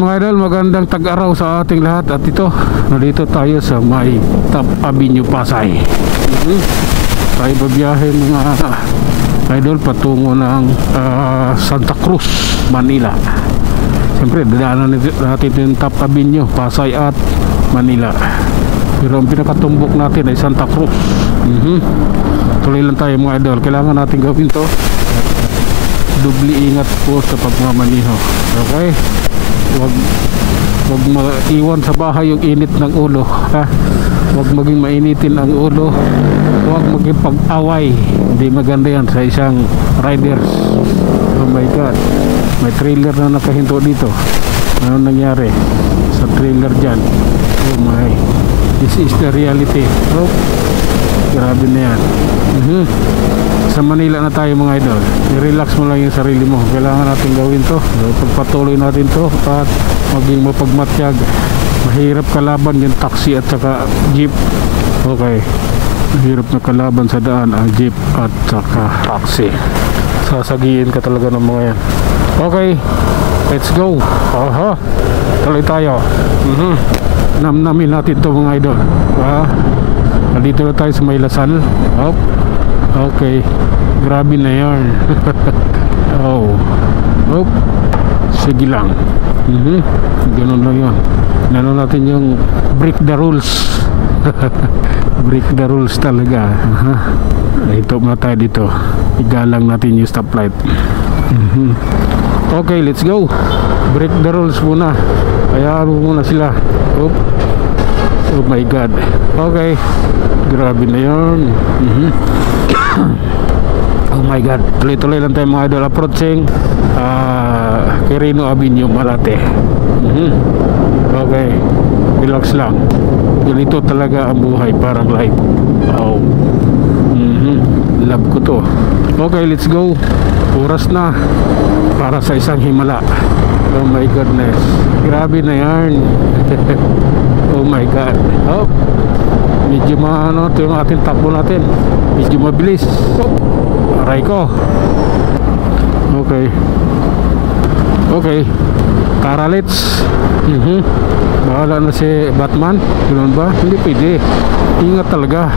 mga idol, magandang tag-araw sa ating lahat. At ito, nandito tayo sa may Top Avenue, Pasay. Tayo babiyahe mga idol patungo ng Santa Cruz, Manila. Siyempre, dadaanan natin yung Top Avenue, Pasay at Manila. Pero ang pinakatumbok natin ay Santa Cruz. Tuloy lang tayo mga idol. Kailangan natin gawin to. Dubli ingat po sa pagmamaniho. Okay? Wag maiwan sa bahay yung init ng ulo, ha? Wag maging mainitin ang ulo. Wag maging pag-away. Hindi maganda yan sa isang riders. Oh my God, may trailer na nakahinto dito. Ano nangyari sa trailer dyan? Oh my, this is the reality. Oh, grabe na yan. Sa Manila na tayo mga idol. I-relax mo lang yung sarili mo. Kailangan natin gawin to. Pagpatuloy natin to at maging mapagmatyag. Mahirap kalaban yung taxi at saka jeep. Okay, mahirap na kalaban sa daan ang jeep at saka taxi. Sasagiin ka talaga ng mga yan. Okay, let's go. Aha, tuloy tayo. Namnamin natin to mga idol. Nandito na tayo sa may Lasal. Okay, grabe na yan. Sige lang. Ganun lang yun. Ganun natin yung break the rules. Break the rules talaga. Ito muna tayo dito. Igalang natin yung stoplight. Okay, let's go. Break the rules muna. Hayaan mo muna sila. Oh my God. Okay, grabe na yun. Oh my God, tuloy-tuloy lang tayo mga idol. Approaching Quirino Avenue, Malate. Okay, relax lang. Ganito talaga ang buhay, parang life. Love ko to. Okay, let's go. Oras na para sa isang himala. Oh my goodness, grabe na yan. Oh my God. Medyo ito yung ating takbo natin. Medyo mabilis. Aray ko. Okay, Karalits. Bahala na si Batman. Ganoon ba? Hindi pwede. Ingat talaga.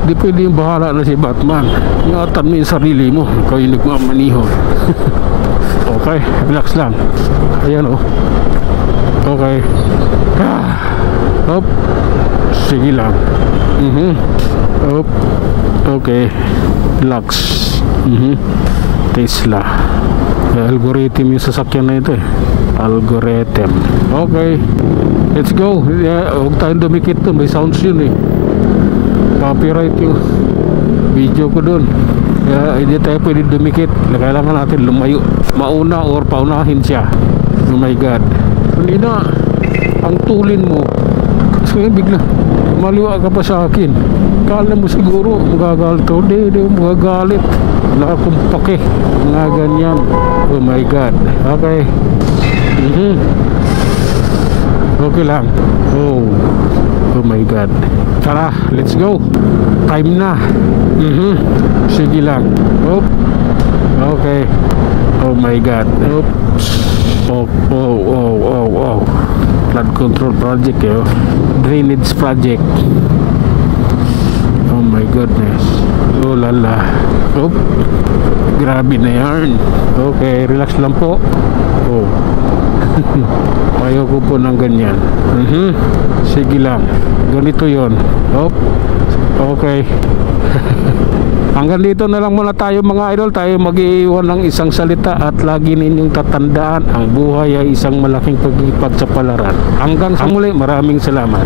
Hindi pwede yung bahala na si Batman. Ingatan mo yung sarili mo. Ikaw yung nagmamaniho. Okay, relax lang. Ayan Okay. Sige lang. Okay, relax. Tesla. Algorithm yung sasakyan na ito Algorithm. Okay, let's go. Huwag tayong dumikit to. May sounds yun Copyright yung video ko dun. Kaya hindi tayo pwede dumikit. Kailangan natin lumayo, mauna or paunahin siya. Oh my God, hindi na ang tulin mo. Kasi bigla maliwa ka pa sa akin. Kala mo siguro magagalit ako. Hindi magagalit. Wala akong pake. Mga ganyan. Oh my God. Okay. Okay lang. Oh my God. Tara, let's go. Time na. Sige lang. Okay. Oh my God. Oops. Flood control project drainage project. Oh my goodness. Oh lala. Grabe na yan. Okay, relax lang po. Ayoko po ng ganyan. Sige lang. Ganito yon. Okay. Hanggang dito na lang muna tayo mga idol. Tayo mag-iiwan ng isang salita at lagi ninyong tatandaan, ang buhay ay isang malaking pagsapalaran. Hanggang sa muli, maraming salamat.